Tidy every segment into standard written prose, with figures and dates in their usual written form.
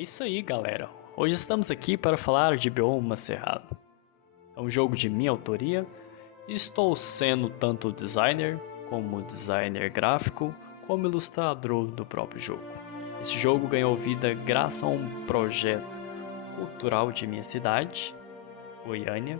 É isso aí, galera. Hoje estamos aqui para falar de Bioma Cerrado. É um jogo de minha autoria e estou sendo tanto designer, como designer gráfico, como ilustrador do próprio jogo. Esse jogo ganhou vida graças a um projeto cultural de minha cidade, Goiânia,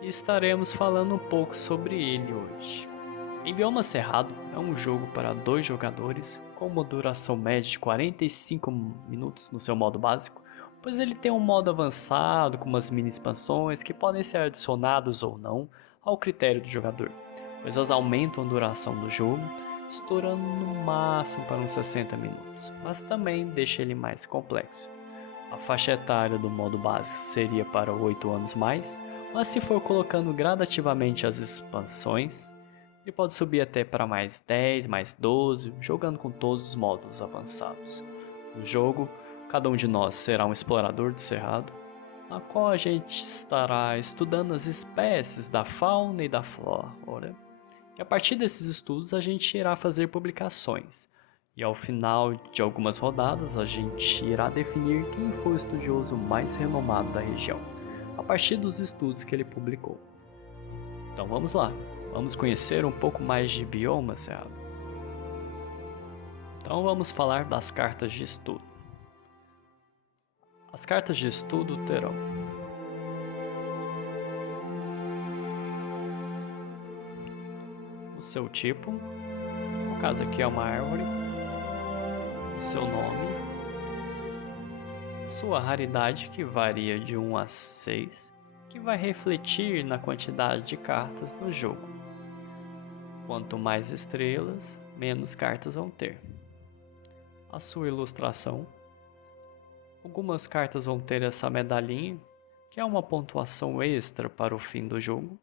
e estaremos falando um pouco sobre ele hoje. Em Bioma Cerrado é um jogo para 2 jogadores com uma duração média de 45 minutos no seu modo básico, pois ele tem um modo avançado com umas mini expansões que podem ser adicionadas ou não ao critério do jogador, pois elas aumentam a duração do jogo, estourando no máximo para uns 60 minutos, mas também deixa ele mais complexo. A faixa etária do modo básico seria para 8 anos mais, mas se for colocando gradativamente as expansões, ele pode subir até para mais 10, mais 12, jogando com todos os módulos avançados. No jogo, cada um de nós será um explorador do cerrado, na qual a gente estará estudando as espécies da fauna e da flora. E a partir desses estudos a gente irá fazer publicações. E ao final de algumas rodadas a gente irá definir quem foi o estudioso mais renomado da região, a partir dos estudos que ele publicou. Então vamos lá! Vamos conhecer um pouco mais de Bioma Cerrado. Então vamos falar das cartas de estudo. As cartas de estudo terão o seu tipo, no caso aqui é uma árvore, o seu nome, a sua raridade que varia de 1 a 6, que vai refletir na quantidade de cartas no jogo. Quanto mais estrelas, menos cartas vão ter. A sua ilustração. Algumas cartas vão ter essa medalhinha, que é uma pontuação extra para o fim do jogo.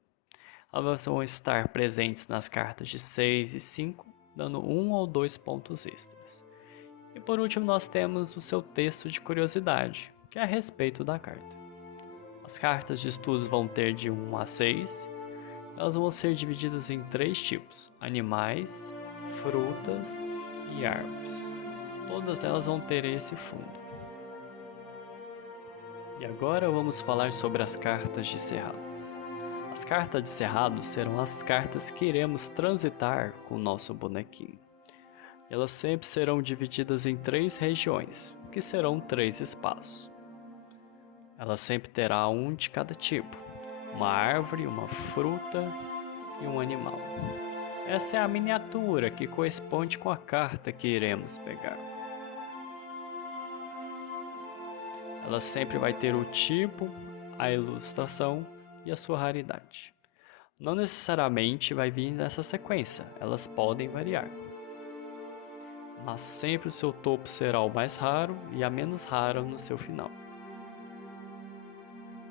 Elas vão estar presentes nas cartas de 6 e 5, dando 1 ou 2 pontos extras. E por último nós temos o seu texto de curiosidade, que é a respeito da carta. As cartas de estudos vão ter de 1 a 6. Elas vão ser divididas em 3 tipos: animais, frutas e árvores. Todas elas vão ter esse fundo. E agora vamos falar sobre as cartas de cerrado. As cartas de cerrado serão as cartas que iremos transitar com o nosso bonequinho. Elas sempre serão divididas em 3 regiões, que serão 3 espaços. Ela sempre terá um de cada tipo: uma árvore, uma fruta e um animal. Essa é a miniatura que corresponde com a carta que iremos pegar. Ela sempre vai ter o tipo, a ilustração e a sua raridade. Não necessariamente vai vir nessa sequência, elas podem variar. Mas sempre o seu topo será o mais raro e a menos rara no seu final.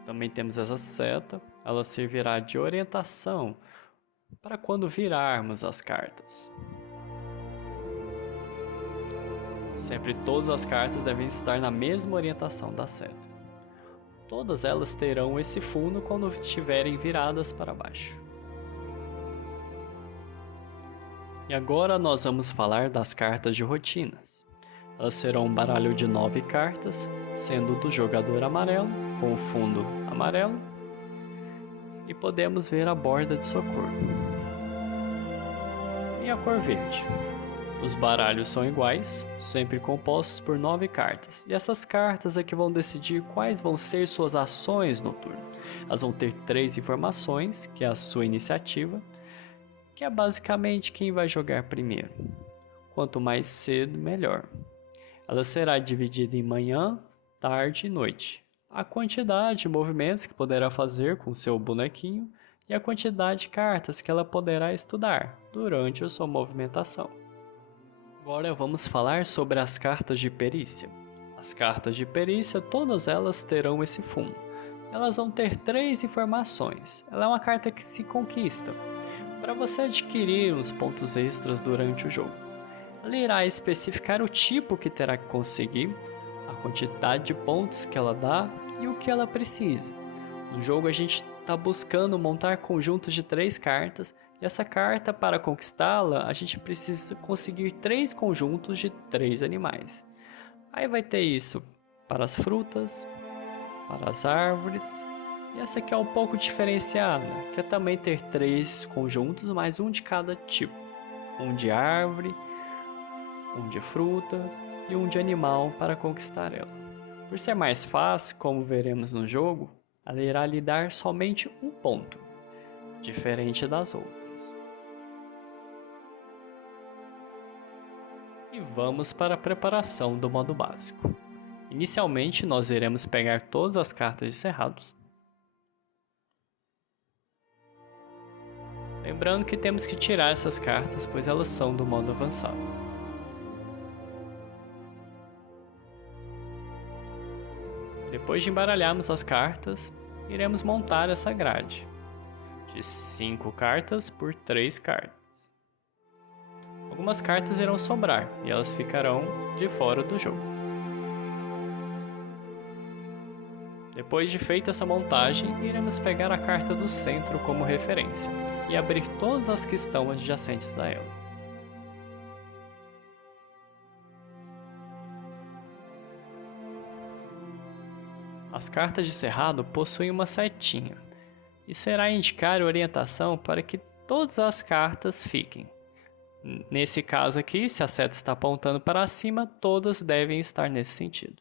Também temos essa seta, ela servirá de orientação para quando virarmos as cartas. Sempre todas as cartas devem estar na mesma orientação da seta. Todas elas terão esse fundo quando estiverem viradas para baixo. E agora nós vamos falar das cartas de rotinas. Elas serão um baralho de 9 cartas, sendo do jogador amarelo, com o fundo amarelo, e podemos ver a borda de sua cor. E a cor verde. Os baralhos são iguais, sempre compostos por 9 cartas, e essas cartas é que vão decidir quais vão ser suas ações no turno. Elas vão ter 3 informações, que é a sua iniciativa, que é basicamente quem vai jogar primeiro. Quanto mais cedo, melhor. Ela será dividida em manhã, tarde e noite. A quantidade de movimentos que poderá fazer com seu bonequinho e a quantidade de cartas que ela poderá estudar durante a sua movimentação. Agora vamos falar sobre as cartas de perícia. As cartas de perícia, todas elas terão esse fundo. Elas vão ter 3 informações. Ela é uma carta que se conquista, para você adquirir uns pontos extras durante o jogo. Ela irá especificar o tipo que terá que conseguir, a quantidade de pontos que ela dá e o que ela precisa. No jogo a gente está buscando montar conjuntos de 3 cartas, e essa carta, para conquistá-la, a gente precisa conseguir 3 conjuntos de 3 animais. Aí vai ter isso: para as frutas, para as árvores. E essa aqui é um pouco diferenciada, que é também ter 3 conjuntos, mais um de cada tipo. Um de árvore, um de fruta e um de animal para conquistar ela. Por ser mais fácil, como veremos no jogo, ela irá lhe dar somente um ponto, diferente das outras. E vamos para a preparação do modo básico. Inicialmente, nós iremos pegar todas as cartas de cerrados. Lembrando que temos que tirar essas cartas, pois elas são do modo avançado. Depois de embaralharmos as cartas, iremos montar essa grade de 5 cartas por 3 cartas. Algumas cartas irão sobrar e elas ficarão de fora do jogo. Depois de feita essa montagem, iremos pegar a carta do centro como referência e abrir todas as que estão adjacentes a ela. As cartas de cerrado possuem uma setinha e será indicar a orientação para que todas as cartas fiquem. Nesse caso aqui, se a seta está apontando para cima, todas devem estar nesse sentido.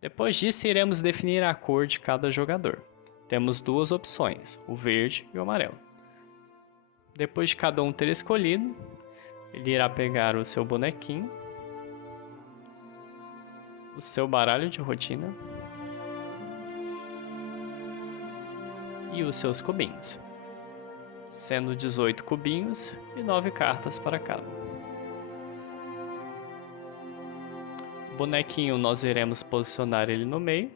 Depois disso, iremos definir a cor de cada jogador. Temos 2 opções, o verde e o amarelo. Depois de cada um ter escolhido, ele irá pegar o seu bonequinho, o seu baralho de rotina e os seus cubinhos, sendo 18 cubinhos e 9 cartas para cada. O bonequinho nós iremos posicionar ele no meio.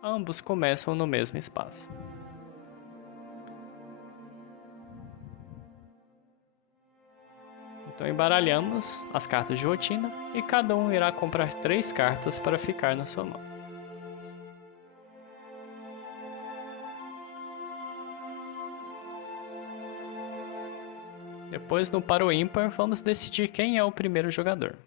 Ambos começam no mesmo espaço. Então embaralhamos as cartas de rotina e cada um irá comprar 3 cartas para ficar na sua mão. Depois, no par ou ímpar, vamos decidir quem é o primeiro jogador.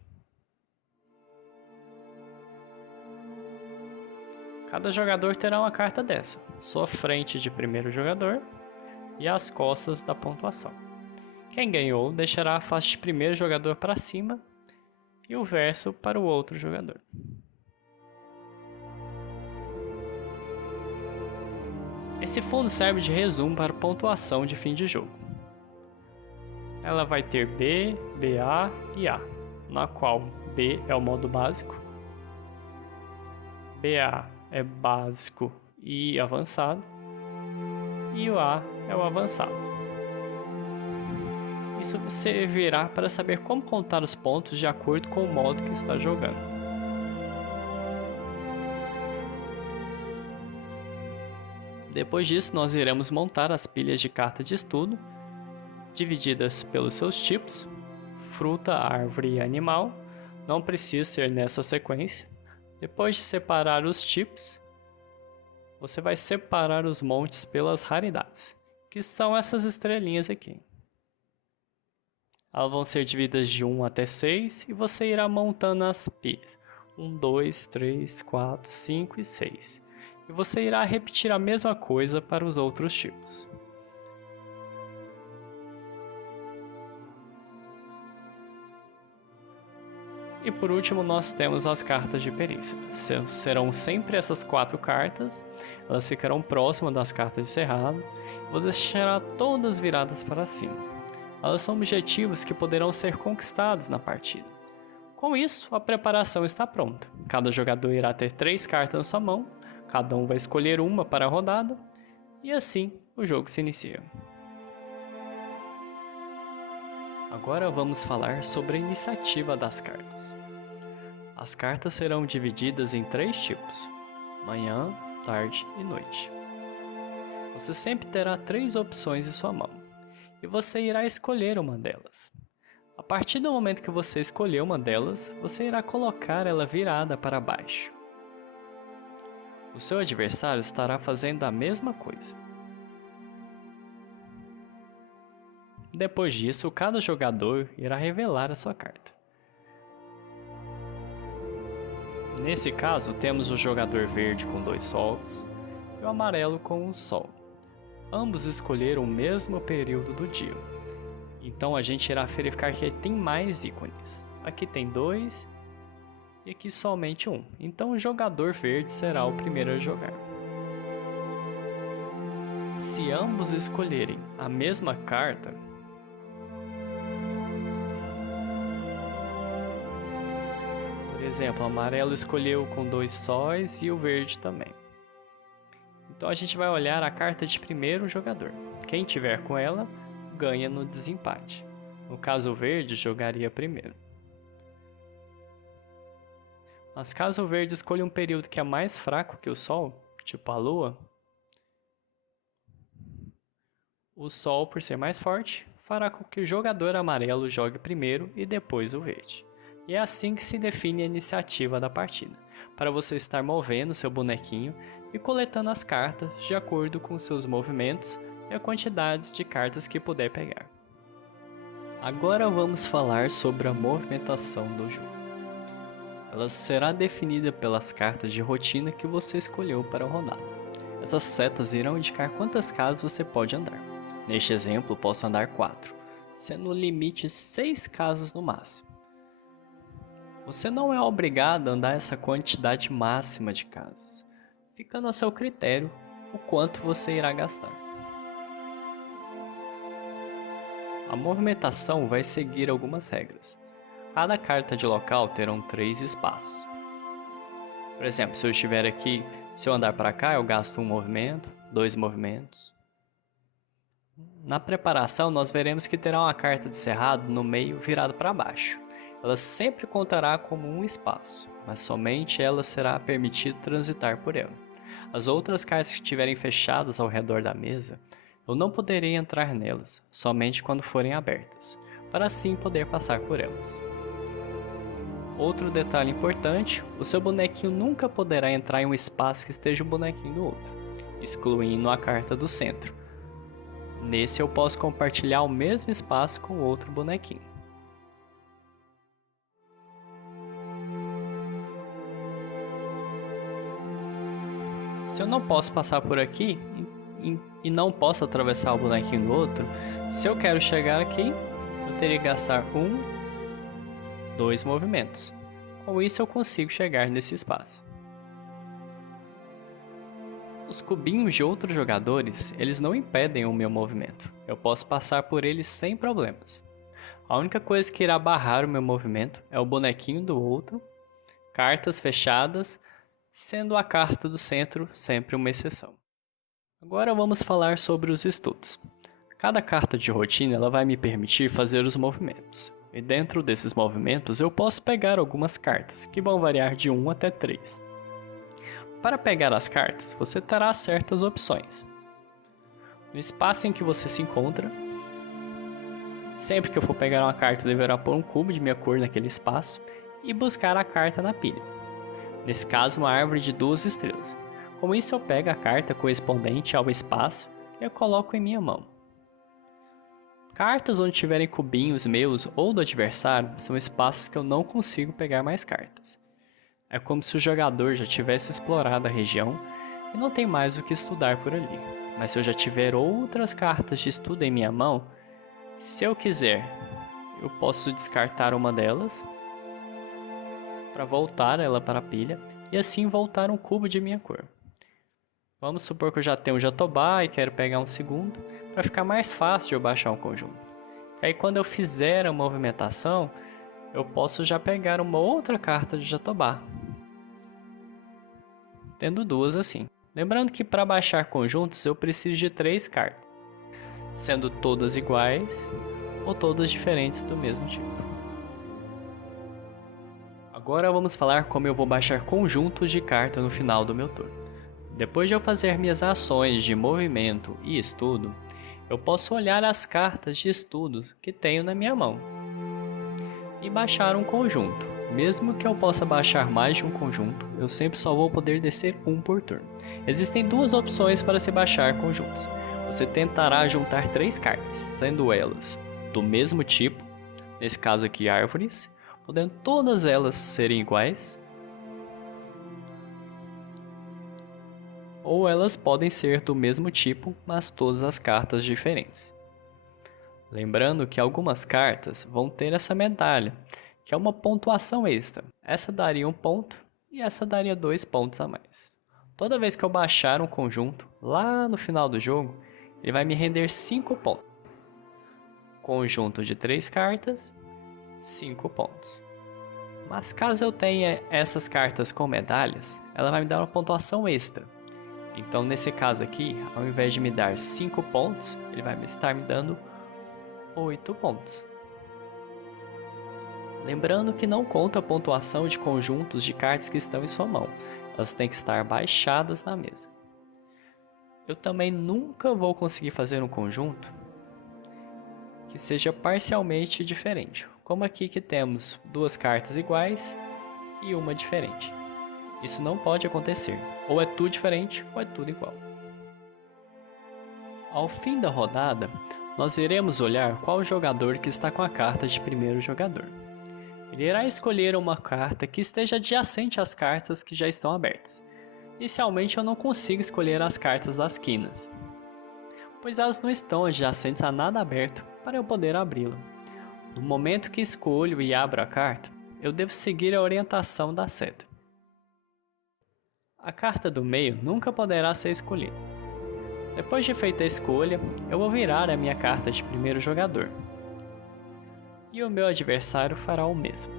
Cada jogador terá uma carta dessa, sua frente de primeiro jogador e as costas da pontuação. Quem ganhou deixará a face de primeiro jogador para cima e o verso para o outro jogador. Esse fundo serve de resumo para pontuação de fim de jogo. Ela vai ter B, BA e A, na qual B é o modo básico, BA é básico e avançado, e o A é o avançado. Isso servirá para saber como contar os pontos de acordo com o modo que está jogando. Depois disso, nós iremos montar as pilhas de carta de estudo, divididas pelos seus tipos, fruta, árvore e animal. Não precisa ser nessa sequência. Depois de separar os tipos, você vai separar os montes pelas raridades, que são essas estrelinhas aqui. Elas vão ser divididas de 1 até 6 e você irá montando as pilhas. 1, 2, 3, 4, 5 e 6. E você irá repetir a mesma coisa para os outros tipos. E por último, nós temos as cartas de perícia. Serão sempre essas 4 cartas, elas ficarão próximas das cartas de cerrado, e você deixará todas viradas para cima. Elas são objetivos que poderão ser conquistados na partida. Com isso, a preparação está pronta. Cada jogador irá ter 3 cartas na sua mão, cada um vai escolher uma para a rodada, e assim o jogo se inicia. Agora vamos falar sobre a iniciativa das cartas. As cartas serão divididas em 3 tipos: manhã, tarde e noite. Você sempre terá 3 opções em sua mão, e você irá escolher uma delas. A partir do momento que você escolher uma delas, você irá colocar ela virada para baixo. O seu adversário estará fazendo a mesma coisa. Depois disso, cada jogador irá revelar a sua carta. Nesse caso, temos o jogador verde com 2 sols e o amarelo com 1 sol. Ambos escolheram o mesmo período do dia. Então a gente irá verificar que tem mais ícones. Aqui tem 2 e aqui somente 1. Então o jogador verde será o primeiro a jogar. Se ambos escolherem a mesma carta, por exemplo, o amarelo escolheu com 2 sóis e o verde também. Então a gente vai olhar a carta de primeiro jogador. Quem tiver com ela, ganha no desempate. No caso, o verde jogaria primeiro. Mas caso o verde escolha um período que é mais fraco que o Sol, tipo a Lua, o Sol, por ser mais forte, fará com que o jogador amarelo jogue primeiro e depois o verde. E é assim que se define a iniciativa da partida, para você estar movendo seu bonequinho e coletando as cartas de acordo com seus movimentos e a quantidade de cartas que puder pegar. Agora vamos falar sobre a movimentação do jogo. Ela será definida pelas cartas de rotina que você escolheu para a rodada. Essas setas irão indicar quantas casas você pode andar. Neste exemplo, posso andar 4, sendo o limite 6 casas no máximo. Você não é obrigado a andar essa quantidade máxima de casas, ficando a seu critério o quanto você irá gastar. A movimentação vai seguir algumas regras. Cada carta de local terão 3 espaços. Por exemplo, se eu estiver aqui, se eu andar para cá, eu gasto um movimento, 2 movimentos. Na preparação, nós veremos que terá uma carta de cerrado no meio virada para baixo. Ela sempre contará como um espaço, mas somente ela será permitido transitar por ela. As outras cartas que estiverem fechadas ao redor da mesa, eu não poderei entrar nelas, somente quando forem abertas, para assim poder passar por elas. Outro detalhe importante, o seu bonequinho nunca poderá entrar em um espaço que esteja o bonequinho do outro, excluindo a carta do centro. Nesse eu posso compartilhar o mesmo espaço com outro bonequinho. Se eu não posso passar por aqui e não posso atravessar o bonequinho do outro, se eu quero chegar aqui, eu teria que gastar 2 movimentos. Com isso eu consigo chegar nesse espaço. Os cubinhos de outros jogadores, eles não impedem o meu movimento. Eu posso passar por eles sem problemas. A única coisa que irá barrar o meu movimento é o bonequinho do outro, cartas fechadas, sendo a carta do centro sempre uma exceção. Agora vamos falar sobre os estudos. Cada carta de rotina ela vai me permitir fazer os movimentos. E dentro desses movimentos eu posso pegar algumas cartas, que vão variar de 1 até 3. Para pegar as cartas, você terá certas opções. No espaço em que você se encontra, sempre que eu for pegar uma carta, eu deverá pôr um cubo de minha cor naquele espaço e buscar a carta na pilha. Nesse caso, uma árvore de 2 estrelas. Com isso, eu pego a carta correspondente ao espaço e a coloco em minha mão. Cartas onde tiverem cubinhos meus ou do adversário são espaços que eu não consigo pegar mais cartas. É como se o jogador já tivesse explorado a região e não tem mais o que estudar por ali. Mas se eu já tiver outras cartas de estudo em minha mão, se eu quiser, eu posso descartar uma delas para voltar ela para a pilha e assim voltar um cubo de minha cor. Vamos supor que eu já tenho um Jatobá e quero pegar um segundo para ficar mais fácil de eu baixar um conjunto. Aí quando eu fizer a movimentação, eu posso já pegar uma outra carta de Jatobá, tendo 2 assim. Lembrando que para baixar conjuntos eu preciso de 3 cartas, sendo todas iguais ou todas diferentes do mesmo tipo. Agora vamos falar como eu vou baixar conjuntos de carta no final do meu turno. Depois de eu fazer minhas ações de movimento e estudo, eu posso olhar as cartas de estudo que tenho na minha mão e baixar um conjunto. Mesmo que eu possa baixar mais de um conjunto, eu sempre só vou poder descer um por turno. Existem 2 opções para se baixar conjuntos. Você tentará juntar 3 cartas, sendo elas do mesmo tipo, nesse caso aqui árvores, podendo todas elas serem iguais, ou elas podem ser do mesmo tipo, mas todas as cartas diferentes. Lembrando que algumas cartas vão ter essa medalha, que é uma pontuação extra. Essa daria 1 ponto e essa daria 2 pontos a mais. Toda vez que eu baixar um conjunto, lá no final do jogo, ele vai me render 5 pontos. Conjunto de 3 cartas, 5 pontos. Mas caso eu tenha essas cartas com medalhas, ela vai me dar uma pontuação extra. Então nesse caso aqui, ao invés de me dar 5 pontos, ele vai estar me dando 8 pontos. Lembrando que não conta a pontuação de conjuntos de cartas que estão em sua mão. Elas têm que estar baixadas na mesa. Eu também nunca vou conseguir fazer um conjunto que seja parcialmente diferente. Como aqui que temos 2 cartas iguais e uma diferente. Isso não pode acontecer. Ou é tudo diferente ou é tudo igual. Ao fim da rodada, nós iremos olhar qual jogador que está com a carta de primeiro jogador. Ele irá escolher uma carta que esteja adjacente às cartas que já estão abertas. Inicialmente eu não consigo escolher as cartas das quinas, pois elas não estão adjacentes a nada aberto para eu poder abri-la. No momento que escolho e abro a carta, eu devo seguir a orientação da seta. A carta do meio nunca poderá ser escolhida. Depois de feita a escolha, eu vou virar a minha carta de primeiro jogador. E o meu adversário fará o mesmo.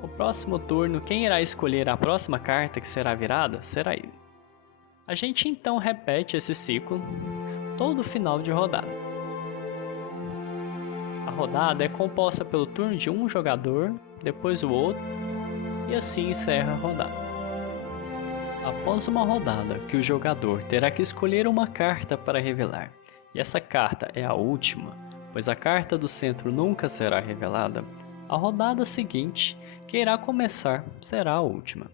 No próximo turno, quem irá escolher a próxima carta que será virada será ele. A gente então repete esse ciclo todo final de rodada. A rodada é composta pelo turno de um jogador, depois o outro, e assim encerra a rodada. Após uma rodada que o jogador terá que escolher uma carta para revelar, e essa carta é a última, pois a carta do centro nunca será revelada, a rodada seguinte, que irá começar, será a última.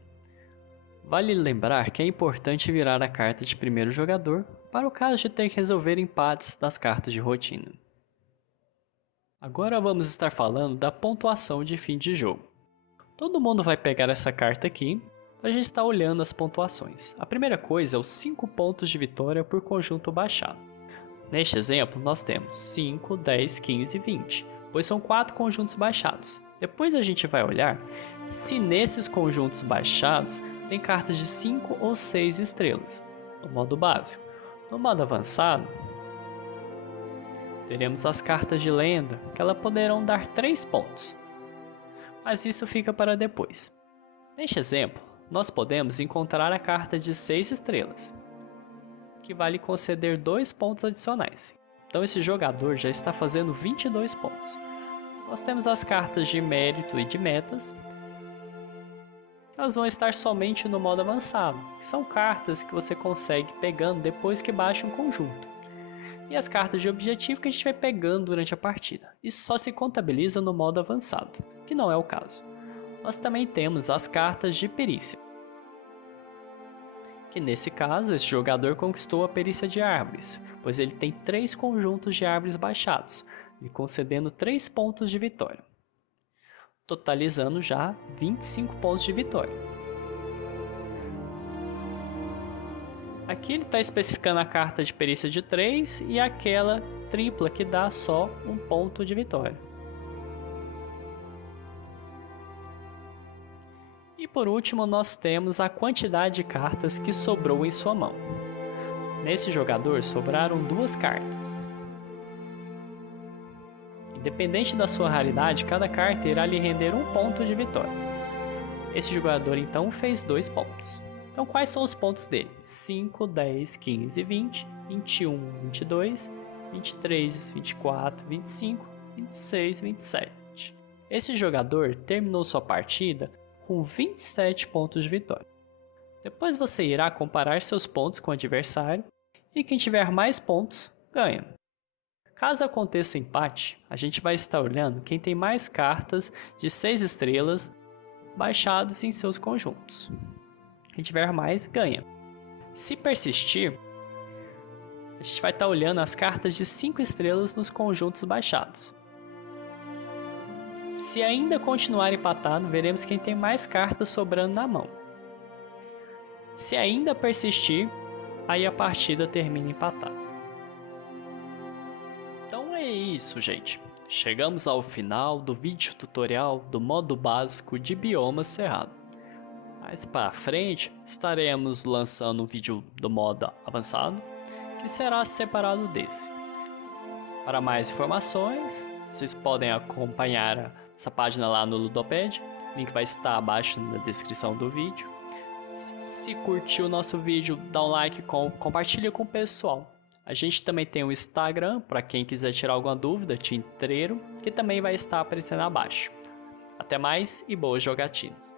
Vale lembrar que é importante virar a carta de primeiro jogador para o caso de ter que resolver empates das cartas de rotina. Agora vamos estar falando da pontuação de fim de jogo. Todo mundo vai pegar essa carta aqui para a gente estar olhando as pontuações. A primeira coisa é os 5 pontos de vitória por conjunto baixado. Neste exemplo, nós temos 5, 10, 15 e 20, pois são 4 conjuntos baixados. Depois a gente vai olhar se nesses conjuntos baixados tem cartas de 5 ou 6 estrelas, no modo básico. No modo avançado, teremos as cartas de lenda, que elas poderão dar 3 pontos. Mas isso fica para depois. Neste exemplo, nós podemos encontrar a carta de 6 estrelas, que vai lhe conceder 2 pontos adicionais. Então esse jogador já está fazendo 22 pontos. Nós temos as cartas de mérito e de metas. Elas vão estar somente no modo avançado, que são cartas que você consegue pegando depois que baixa um conjunto. E as cartas de objetivo que a gente vai pegando durante a partida. Isso só se contabiliza no modo avançado, que não é o caso. Nós também temos as cartas de perícia, que nesse caso esse jogador conquistou a perícia de árvores, pois ele tem 3 conjuntos de árvores baixados, lhe concedendo 3 pontos de vitória, totalizando já 25 pontos de vitória. Aqui ele está especificando a carta de perícia de 3 e aquela tripla que dá só 1 ponto de vitória. E por último nós temos a quantidade de cartas que sobrou em sua mão. Nesse jogador sobraram 2 cartas. Independente da sua raridade, cada carta irá lhe render 1 ponto de vitória. Esse jogador então fez 2 pontos. Então quais são os pontos dele? 5, 10, 15, 20, 21, 22, 23, 24, 25, 26, 27. Esse jogador terminou sua partida com 27 pontos de vitória. Depois você irá comparar seus pontos com o adversário e quem tiver mais pontos ganha. Caso aconteça empate, a gente vai estar olhando quem tem mais cartas de 6 estrelas baixadas em seus conjuntos. Quem tiver mais, ganha. Se persistir, a gente vai estar olhando as cartas de 5 estrelas nos conjuntos baixados. Se ainda continuar empatado, veremos quem tem mais cartas sobrando na mão. Se ainda persistir, aí a partida termina empatada. Então é isso, gente. Chegamos ao final do vídeo tutorial do modo básico de Bioma Cerrado. Mais para frente, estaremos lançando um vídeo do modo avançado, que será separado desse. Para mais informações, vocês podem acompanhar essa página lá no Ludopad, o link vai estar abaixo na descrição do vídeo. Se curtiu o nosso vídeo, dá um like, compartilha com o pessoal. A gente também tem o Instagram, para quem quiser tirar alguma dúvida, Tintreiro, que também vai estar aparecendo abaixo. Até mais e boas jogatinas!